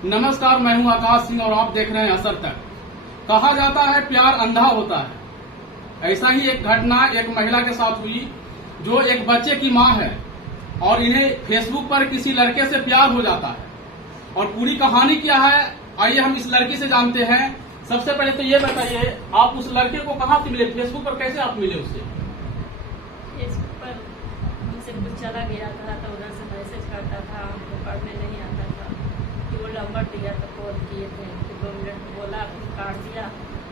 नमस्कार, मैं हूं आकाश सिंह और आप देख रहे हैं असर तक। कहा जाता है प्यार अंधा होता है। ऐसा ही एक घटना एक महिला के साथ हुई जो एक बच्चे की मां है और इन्हें फेसबुक पर किसी लड़के से प्यार हो जाता है। और पूरी कहानी क्या है, आइए हम इस लड़की से जानते हैं। सबसे पहले तो ये बताइए, आप उस लड़के को कहाँ से मिले? फेसबुक पर कैसे आप मिले उससे? फेसबुक पर हमसे कुछ चला गया था तो उधर से मैसेज करता था, हमको पढ़ने नहीं आता था। कि वो नंबर दिया तो कॉल किए थे, फिर 2 मिनट बोला, फिर काट दिया,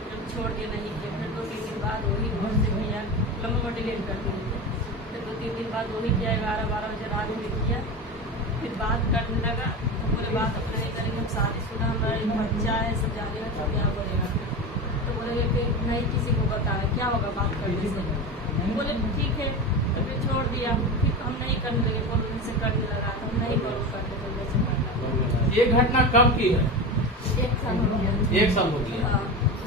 जब छोड़ दिया नहीं किया। फिर 2-3 दिन बाद वही मैसेज किया, नंबर डिलीट कर दिए थे। फिर 2-3 दिन बाद वही किया, 11-12 बजे रात में किया। फिर बात करने लगा तो बोले बात अब नहीं करेंगे, हम शादीशुदा, हमारा एक बच्चा है, सब जानेगा तो क्या बोलेगा। तो बोले कि नहीं किसी को बताना, क्या होगा बात करने से। बोले ठीक है, तो फिर छोड़ दिया। फिर हम नहीं करने लगे, बोल उनसे करने लगा तो हम नहीं करो करते तो जैसे करना। ये घटना कब की है? 1 साल हो गया। 1 साल हो गया। हाँ।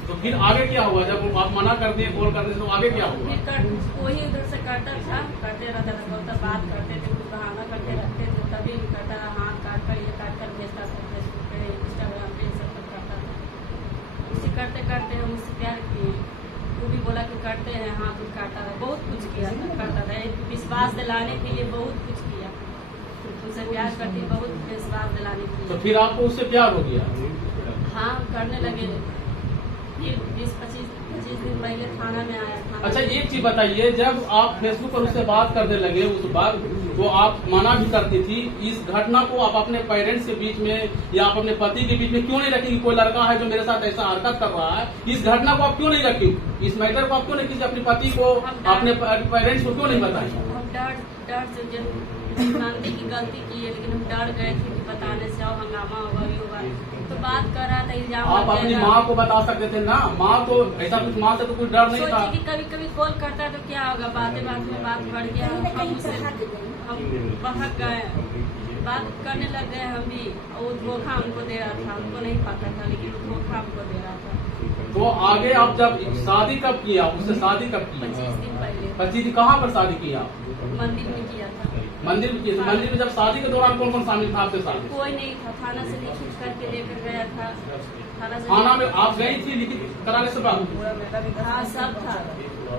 तो फिर आगे क्या हुआ? जब आप मना कर दिए कॉल करने से, तो आगे क्या हुआ? फिर वही उधर से करता था, करते रहता था, बोलता बात करते थे, कुछ बहाना करते रहते थे, तभी करता था, हाथ काट कर ये काट कर भेजता था फेसबुक पे, इंस्टाग्राम पे, सब कुछ करता था। उसी करते करते हम उससे प्यार किए। वो भी बोला कि करते हैं, हाथ कुछ काटता था, बहुत कुछ किया था, करता था। एक विश्वास दिलाने के लिए बहुत कुछ किया, उनसे प्यार करती, बहुत विश्वास दिलाने के तो लिए। फिर आपको उससे प्यार हो गया? हाँ, करने लगे। फिर 20-25 दिन पहले थाना में आया था। अच्छा, एक चीज बताइए, जब आप फेसबुक पर उससे बात करने लगे, उस बात को आप मना भी करती थी, इस घटना को आप अपने पेरेंट्स के बीच में या आप अपने पति के बीच में क्यों नहीं रखी? कोई लड़का है जो मेरे साथ ऐसा हरकत कर रहा है, इस घटना को आप क्यों नहीं रखी? इस मैटर को आप क्यों नहीं किसी अपने पति को, अपने पेरेंट्स को क्यों नहीं बताई? हम डर से मानते की गलती की है, लेकिन हम डर गए थे कि बताने से और हंगामा होगा, ये होगा। तो बात कर रहा था, इल्जाम आप अपनी माँ को बता सकते थे ना। माँ तो ऐसा कुछ, माँ से तो कोई डर नहीं था। सोची कि कभी कभी कॉल करता है तो क्या होगा, बातें में बात बढ़ गया, हम बहक गए, बात करने लग गए हम भी। और वो धोखा हमको दे रहा था, हमको नहीं पता था, लेकिन वो धोखा हमको दे रहा था। तो आगे आप जब शादी कब किया? उससे शादी कब की? 25 दिन पहले 25 दिन। कहाँ पर शादी किया? मंदिर में किया था। मंदिर में किया? मंदिर में जब शादी के दौरान कौन कौन शामिल था आपके साथ? कोई नहीं था, थाना से लिखित करके लेकर गया था। थाना में आप गई थी लिखित कराने से बाद? हाँ, सब था,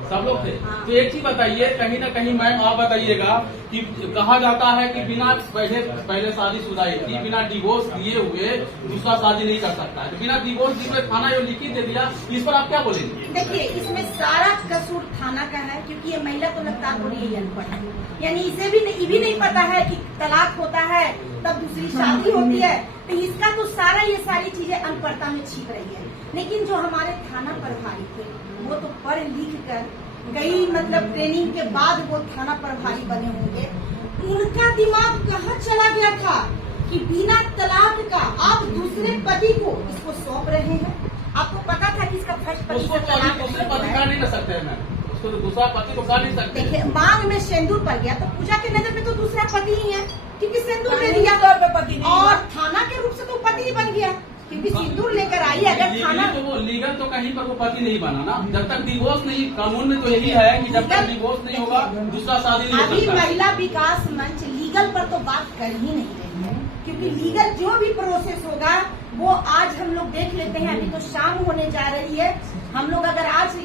सब लोग थे। हाँ। तो एक चीज बताइए, कहीं ना कहीं मैम आप बताइएगा कि कहा जाता है कि बिना पहले शादीशुदा थी, बिना डिवोर्स दिए हुए दूसरा शादी नहीं कर सकता है। तो बिना डिवोर्स दिए हुए थाना जो लिखित दे दिया, इस पर आप क्या बोलेंगे? देखिए, इसमें सारा कसूर थाना का है, क्योंकि ये महिला तो लगता हो रही है अनपढ़, यानी इसे भी नहीं पता है कि तलाक होता है तब दूसरी शादी होती है। तो इसका तो सारा ये सारी चीजें अनपढ़ता में छिप रही है। लेकिन जो हमारे थाना प्रभारी थे, वो तो पढ़ लिख कर कई ट्रेनिंग के बाद वो थाना प्रभारी बने होंगे। उनका दिमाग कहाँ चला गया था कि बिना तलाक का आप दूसरे पति को इसको सौंप रहे हैं। आपको पता था कि इसका फर्स्ट पति उसको से तो तलाक दूसरे नहीं पति हुआ का है। नहीं कर सकते हैं मैम, उसको तो दूसरा पति को कर नहीं सकते। देखिए, मांग में सिंदूर पड़ गया तो पूजा के नजर में तो दूसरा पति ही है, क्योंकि सिंदूर दे दिया और थाना के रूप से तो पति ही बन गया, क्योंकि सिंदूर लेकर आई। अगर थाना तो वो लीगल तो कहीं पर वो पति नहीं बना ना, जब तक डिवोर्स नहीं, कानून में तो यही है कि जब तक डिवोर्स नहीं होगा दूसरा शादी नहीं हो अभी सकता। महिला विकास मंच लीगल पर तो बात कर ही नहीं रही है, क्योंकि लीगल जो भी प्रोसेस होगा वो आज हम लोग देख लेते हैं। अभी तो शाम होने जा रही है, हम लोग अगर आज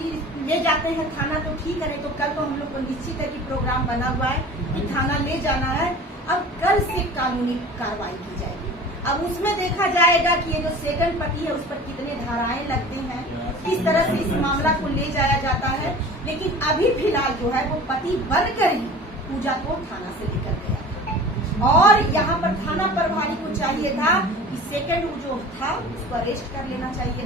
ले जाते हैं थाना तो ठीक है, नहीं तो कल तो हम लोग को निश्चित है कि प्रोग्राम बना हुआ है कि थाना ले जाना है। अब कल से कानूनी कार्रवाई की जाएगी। अब उसमें देखा जाएगा कि ये जो सेकंड पति है उस पर कितने धाराएं लगती हैं, किस तरह से इस मामला को ले जाया जाता है। लेकिन अभी फिलहाल जो है वो पति बनकर ही पूजा को थाना से लेकर गया था। और यहाँ पर थाना प्रभारी को चाहिए था कि सेकंड जो था उसको अरेस्ट कर लेना चाहिए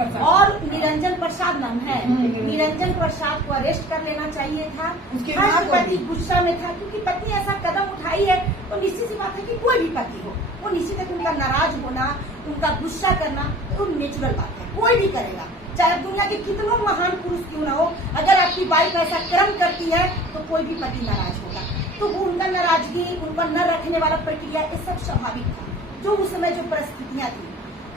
था, और निरंजन प्रसाद नाम है, निरंजन प्रसाद को अरेस्ट कर लेना चाहिए था। फर्स्ट पति गुस्सा में था, क्योंकि पत्नी ऐसा कदम उठाई है तो निश्चित सी बात है कि कोई भी पति हो वो निश्चित है कि उनका नाराज होना, उनका गुस्सा करना तो नेचुरल बात है, कोई भी करेगा, चाहे दुनिया के कितनों महान पुरुष क्यों न हो। अगर आपकी वाइफ ऐसा कर्म करती है तो कोई भी पति नाराज होगा। तो वो उनका नाराजगी, उनका न रखने वाला प्रक्रिया, ये सब स्वाभाविक था जो उस समय जो परिस्थितियां थी।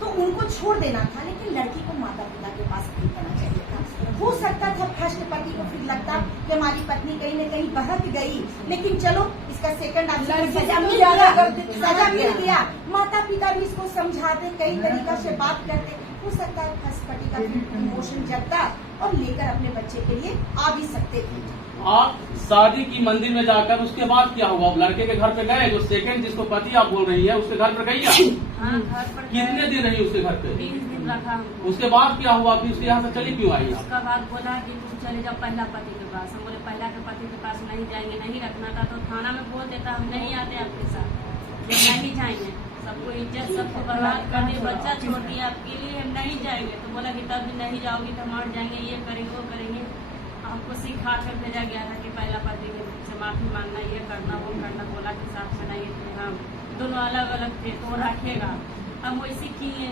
तो उनको छोड़ देना था, लेकिन लड़की को माता पिता के पास नहीं करना चाहिए था। हो सकता था फर्स्ट पति को फिर लगता कि हमारी पत्नी कहीं न कहीं बहक गई, लेकिन चलो इसका सेकंड सजा मिल गया। माता पिता भी इसको समझाते, कई तरीका से बात करते, हो सकता है फर्स्ट पति का इमोशन जगता और लेकर अपने बच्चे के लिए आ भी सकते थे। आप शादी की मंदिर में जाकर उसके बाद क्या हुआ? लड़के के घर पे गए, जो सेकंड जिसको पति आप बोल रही है उसके घर पर गई आप? हाँ, घर पर कितने दिन रही उसके घर पे? 20 दिन रखा हमको। उसके बाद क्या हुआ? फिर उसके यहाँ से चली क्यों आई? उसका बाद बोला कि तुम चले जाओ पहला पति के पास। हम बोले पहला के पति के पास नहीं जाएंगे, नहीं रखना था तो थाना में बोल देता हम नहीं आते आपके साथ, नहीं जाएंगे, सबको इज्जत सबको बर्बाद कर दिए, बच्चा छोड़ दिया आपके लिए, हम नहीं जाएंगे। तो बोला कि तब भी नहीं जाओगी तो मर जाएंगे, ये करेंगे वो करेंगे। हमको सिखा कर भेजा गया था कि पहला पति से माफी मांगना, ये करना वो करना। बोला कि साफ सुनाइए कि हम दोनों अलग अलग थे तो रखेगा, हम वैसे किए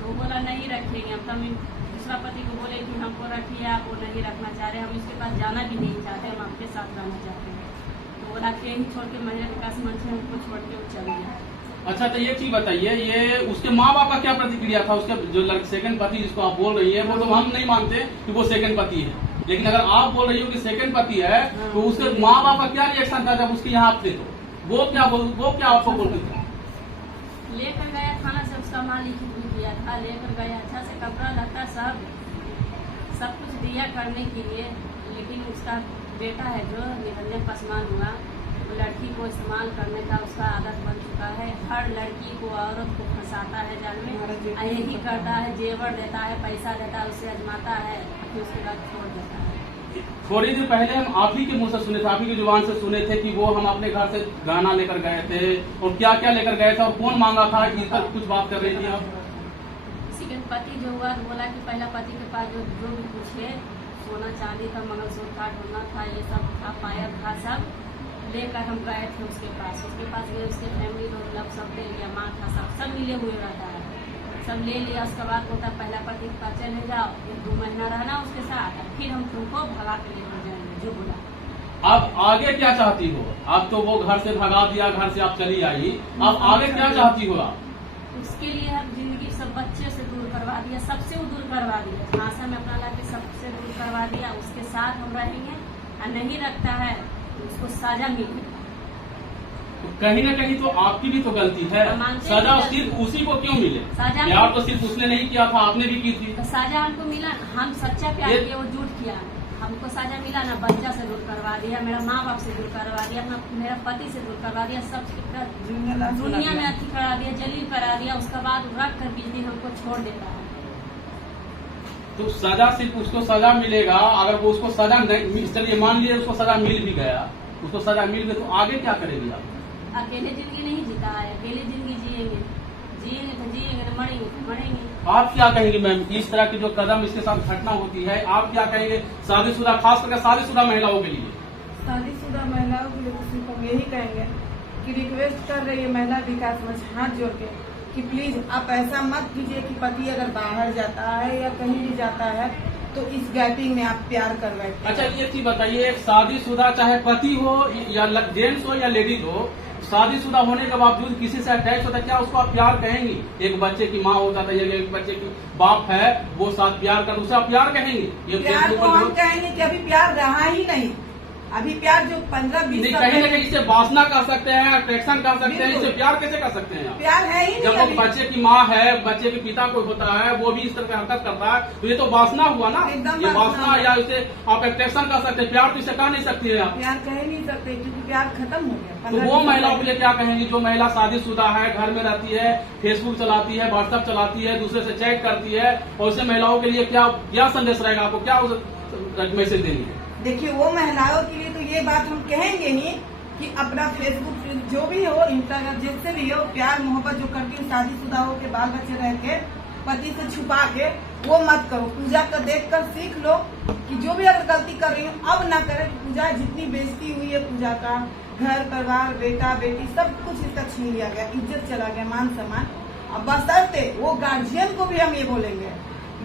तो बोला नहीं रखेंगे। अब हम दूसरा पति को बोले कि हमको रखिए, आप वो नहीं रखना चाह रहे, हम इसके पास जाना भी नहीं चाहते, हम आपके साथ रहना चाहते हैं। तो बोला कि यही छोड़ के महिला विकास मंच से हमको छोड़ के वो चल गया। अच्छा, तो ये चीज बताइए, ये उसके माँ बाप का क्या प्रतिक्रिया था? उसके जो सेकंड पति जिसको आप बोल रही है, वो तो हम नहीं मानते कि वो सेकंड पति है, लेकिन अगर आप बोल रही हो कि सेकंड पति है तो उसके माँ बाप का क्या रिएक्शन था जब उसके यहाँ थे? तो वो क्या आपको बोलते थे? लेकर गया थाना से, उसका माँ लिखित भी किया था, लेकर गया अच्छा से कपड़ा लत्ता सब कुछ दिया करने के लिए। लेकिन उसका बेटा है जो निकलने पसमान हुआ, वो लड़की को इस्तेमाल करने का उसका आदत बन चुका है। हर लड़की को औरत को फंसाता है जाल में, यही करता है, जेवर देता है, पैसा देता है, उससे अजमाता है, फिर उसके बाद छोड़ देता है। थोड़ी देर पहले हम आप ही के मुंह से सुने थे, आप ही की जुबान से सुने थे कि वो हम अपने घर से गहना लेकर गए थे, और क्या क्या लेकर गए थे और कौन मांगा था, इस पर कुछ बात कर रही थी आप? सेकंड पति जो हुआ तो बोला कि पहला पति के पास जो भी कुछ है, सोना चांदी था, मंगलसूत्र था, ढोलना था, ये सब था, पायल था, सब लेकर हम गए थे उसके पास गए, उसके फैमिली लोग सब ले लिया, माँ था, सब मिले हुए रहता है, सब ले लिया। उसके बाद बोलता पहला पति के पास चले जाओ, 1-2 महीना रहना उसके साथ, फिर हम तुमको भगा के लेकर जाएंगे, जो बोला। आप आगे क्या चाहती हो? आप तो वो घर से भगा दिया, घर से आप चली आई, आप आगे क्या चाहती हो? आप उसके लिए हम जिंदगी सब बच्चे से दूर करवा दिया, सबसे वो दूर करवा दिया, भाषा में अपना लाके सबसे दूर करवा दिया। उसके साथ हम रहेंगे, और नहीं रखता है तो उसको सजा मिलेगी। तो कहीं ना कहीं तो आपकी भी तो गलती है, सजा सिर्फ उसी को क्यों मिले? प्यार तो सिर्फ उसने नहीं किया था, आपने भी की थी। तो सजा हमको मिला, हम सच्चा प्यार किया, वो झूठ किया, हमको सजा मिला ना। बच्चा से दूर करवा दिया, मेरा माँ बाप से दूर करवा दिया, अपना मेरा पति से दूर करवा दिया, सब दुनिया में अच्छी करा दिया, जलील करा दिया। उसके बाद रख कर 20 दिन हमको छोड़ देता है। तो सजा सिर्फ उसको सजा मिलेगा, अगर वो उसको सजा नहीं, चलिए मान लीजिए उसको सजा मिल भी गया, उसको सजा मिल गई, तो आगे क्या करेगी आप? अकेले जिंदगी नहीं जीता है, अकेले जिंदगी जिएंगे तो जिएंगे, तो मरेंगे तो मरेंगे। आप क्या कहेंगे मैम, इस तरह की जो कदम इसके साथ घटना होती है, आप क्या कहेंगे शादीशुदा, खास करके शादीशुदा महिलाओं के लिए? शादीशुदा महिलाओं के लिए तो सिर्फ हम यही कहेंगे कि रिक्वेस्ट कर रही है महिला विकास मंच हाथ जोड़ के कि प्लीज आप ऐसा मत कीजिए कि पति अगर बाहर जाता है या कहीं भी जाता है तो इस गैपिंग में आप प्यार कर बैठे। अच्छा, ये चीज बताइए, एक शादीशुदा चाहे पति हो या जेंट्स हो या लेडीज हो, शादीशुदा होने के बावजूद किसी से अटैच होता है, क्या उसको आप प्यार कहेंगे? एक बच्चे की माँ होता था या एक बच्चे की बाप है, वो साथ प्यार कर, उसे आप प्यार कहेंगे? ये प्यार को हम कहेंगे कि अभी प्यार रहा ही नहीं, अभी प्यार जो 15-20 कहीं ना कहीं इसे वासना कर सकते हैं, अट्रैक्शन कर सकते हैं, इसे प्यार कैसे कर सकते हैं? प्यार है ही नहीं। जब वो बच्चे की माँ है, बच्चे के पिता को होता है, वो भी इस तरह की हरकत करता है, तो ये तो वासना हुआ ना, ये वासना, या इसे आप अट्रैक्शन कर सकते हैं, प्यार तो इसे कह नहीं सकती है आप। प्यार कह नहीं सकते क्योंकि प्यार खत्म हो गया। तो वो महिलाओं के लिए क्या कहेंगी जो महिला शादीशुदा है, घर में रहती है, फेसबुक चलाती है, व्हाट्सएप चलाती है, दूसरे से चैट करती है, और ऐसे महिलाओं के लिए क्या संदेश रहेगा आपको, क्या मैसेज देंगे? देखिए, वो महिलाओं के लिए तो ये बात हम कहेंगे ही कि अपना फेसबुक जो भी हो, इंस्टाग्राम जिससे भी हो, प्यार मोहब्बत जो करके शादीशुदा हो के बाल बच्चे रह के पति से छुपा के वो मत करो। पूजा को देखकर सीख लो कि जो भी अगर गलती कर रही हो अब ना करे। पूजा जितनी बेइज्जती हुई है पूजा का, घर परिवार बेटा बेटी सब कुछ इसका छीन लिया गया, इज्जत चला गया, मान सम्मान। अब बशर्ते वो गार्जियन को भी हम ये बोलेंगे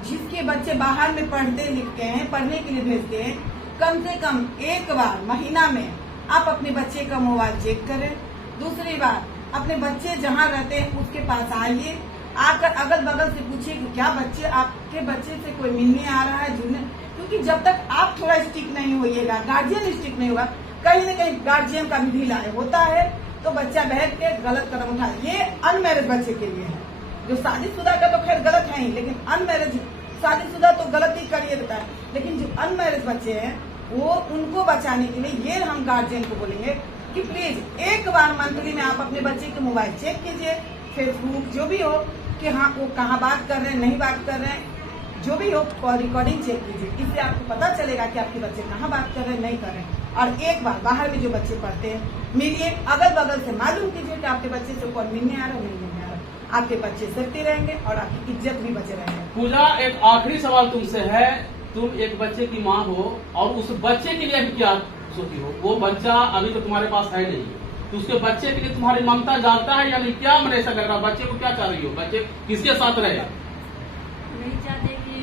जिसके बच्चे बाहर में पढ़ते लिखते हैं, पढ़ने के लिए भेजते हैं, कम से कम एक बार महीना में आप अपने बच्चे का मोबाइल चेक करें। दूसरी बार अपने बच्चे जहाँ रहते हैं उसके पास आइए, आकर अगल बगल से पूछिए कि क्या बच्चे आपके बच्चे से कोई मिलने आ रहा है, जुड़ने, क्योंकि जब तक आप थोड़ा स्ट्रिक्ट नहीं होइएगा, गार्जियन स्ट्रिक्ट नहीं होगा, कहीं न कहीं गार्जियन का भी ढीला होता है तो बच्चा बहक के गलत कदम उठाए। ये अनमैरिड बच्चे के लिए है। जो शादीशुदा का तो खैर गलत है ही, लेकिन अनमैरिज, शादीशुदा तो गलती करिए देता है, लेकिन जो अनमैरिज बच्चे हैं वो उनको बचाने के लिए ये हम गार्जियन को बोलेंगे कि प्लीज एक बार मंथली में आप अपने बच्चे के मोबाइल चेक कीजिए, फेसबुक जो भी हो, कि हाँ वो कहाँ बात कर रहे हैं, नहीं बात कर रहे हैं, जो भी हो रिकॉर्डिंग चेक कीजिए। इससे आपको पता चलेगा कि आपके बच्चे कहाँ बात कर रहे हैं, नहीं कर रहे हैं। और एक बार बाहर में जो बच्चे पढ़ते हैं मिलिए, अगल बगल से मालूम कीजिए कि आपके बच्चे से कौन मिलने आ रहा है, नहीं मिलने आ रहा। आपके बच्चे सेफ्टी रहेंगे और आपकी इज्जत भी बचे रहेंगे। पूजा, एक आखिरी सवाल तुमसे है, तुम एक बच्चे की माँ हो और उस बच्चे के लिए भी क्या सोची हो? वो बच्चा अभी तो तुम्हारे पास है नहीं, तो उसके बच्चे के लिए तुम्हारी ममता जानता है या नहीं? क्या मन ऐसा लग रहा, बच्चे को क्या चाह रही हो? बच्चे किसके साथ रहे? नहीं चाहते कि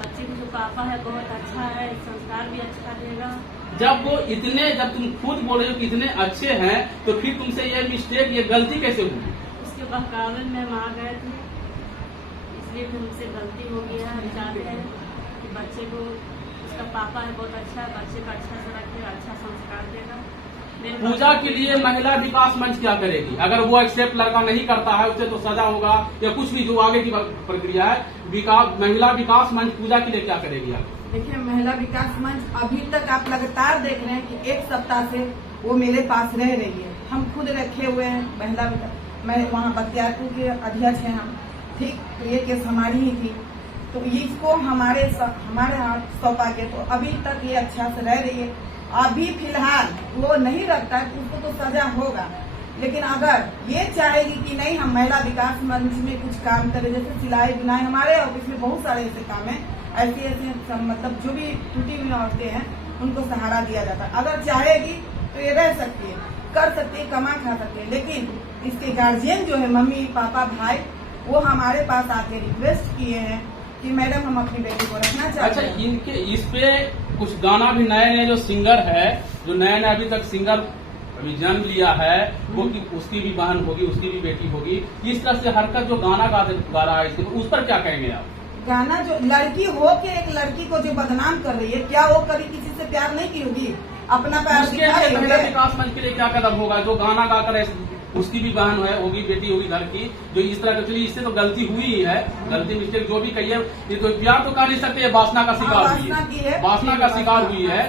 बच्चे को जो पापा है बहुत अच्छा है, संस्कार भी अच्छा देगा। जब वो इतने, जब तुम खुद बोल रहे हो कि इतने अच्छे हैं, तो फिर तुमसे ये मिस्टेक, ये गलती कैसे हुई? उसके बहकावे में हम आ गए थे, इसलिए फिर हमसे गलती हो गया है। हम चाहते हैं कि बच्चे को, उसका पापा है बहुत अच्छा है, बच्चे को अच्छा से रखेगा, अच्छा संस्कार देगा। पूजा के लिए महिला विकास मंच क्या करेगी? अगर वो एक्सेप्ट लड़का नहीं करता है, उसे तो सजा होगा या कुछ नहीं, जो आगे की प्रक्रिया है। महिला विकास मंच पूजा के लिए क्या करेगी आप? देखिए, महिला विकास मंच अभी तक आप लगातार देख रहे हैं कि एक सप्ताह से वो मेरे पास रह रही है। हम खुद रखे हुए हैं महिला विकास, मैं वहाँ बख्तियारपुर के अध्यक्ष हैं हम, ठीक, तो ये केस हमारी ही थी, तो इसको हमारे हाथ सौंपा के, तो अभी तक ये अच्छा से रह रही है। अभी फिलहाल वो नहीं रखता है, उसको तो सजा होगा, लेकिन अगर ये चाहेगी कि नहीं हम महिला विकास मंच में कुछ काम करें, जैसे सिलाई बुनाई, हमारे ऑफिस में बहुत सारे ऐसे काम है, ऐसे मतलब जो भी टूटी हुई औरतें हैं उनको सहारा दिया जाता है। अगर चाहेगी तो ये रह सकती है, कर सकती है, कमा खा सकती है, लेकिन इसके गार्जियन जो है, मम्मी पापा भाई, वो हमारे पास आके रिक्वेस्ट किए हैं कि मैडम हम अपनी बेटी को रखना चाहते अच्छा, हैं। इनके इस पे कुछ गाना भी नए जो सिंगर है, जो नए अभी तक सिंगर अभी जन्म लिया है, वो कि उसकी भी बहन होगी, उसकी भी बेटी होगी, इस तरह से हरकत जो गाना गा रहा है, उस पर क्या कहेंगे आप? गाना जो लड़की हो के एक लड़की को जो बदनाम कर रही है, क्या वो कभी किसी से प्यार नहीं की होगी? अपना प्यार उसके लिए महिला दिखाएगी। विकास मंच के लिए क्या कदम होगा? जो गाना गाकर उसकी भी बहन है, होगी, बेटी होगी घर की, जो इस तरह की, इससे तो गलती हुई ही है, गलती मिस्टेक जो भी कहिए, ये तो प्यार तो कर नहीं सकते, वासना का शिकार हुई है, वासना का शिकार हुई है,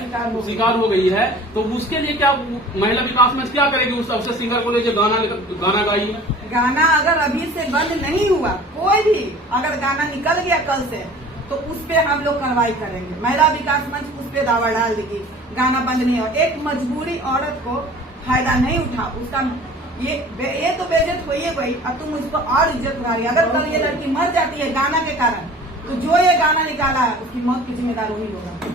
शिकार हो गई है। तो उसके लिए क्या महिला विकास मंच क्या करेगी? उस अवसर सिंगर को ले जो गाना गाई, गाना अगर अभी से बंद नहीं हुआ, कोई भी अगर गाना निकल गया कल से, तो उस पे हम लोग कार्रवाई करेंगे। महिला विकास मंच उस पे दावा डाल देगी, गाना बंद नहीं हो। एक मजबूरी औरत को फायदा नहीं उठा, उसका ये तो बेइज्जत हुई है भाई, अब तुम उसको और इज्जत उठा रही है। अगर कल ये लड़की मर जाती है गाना के कारण, तो जो ये गाना निकाला है उसकी मौत की जिम्मेदार वही होगा।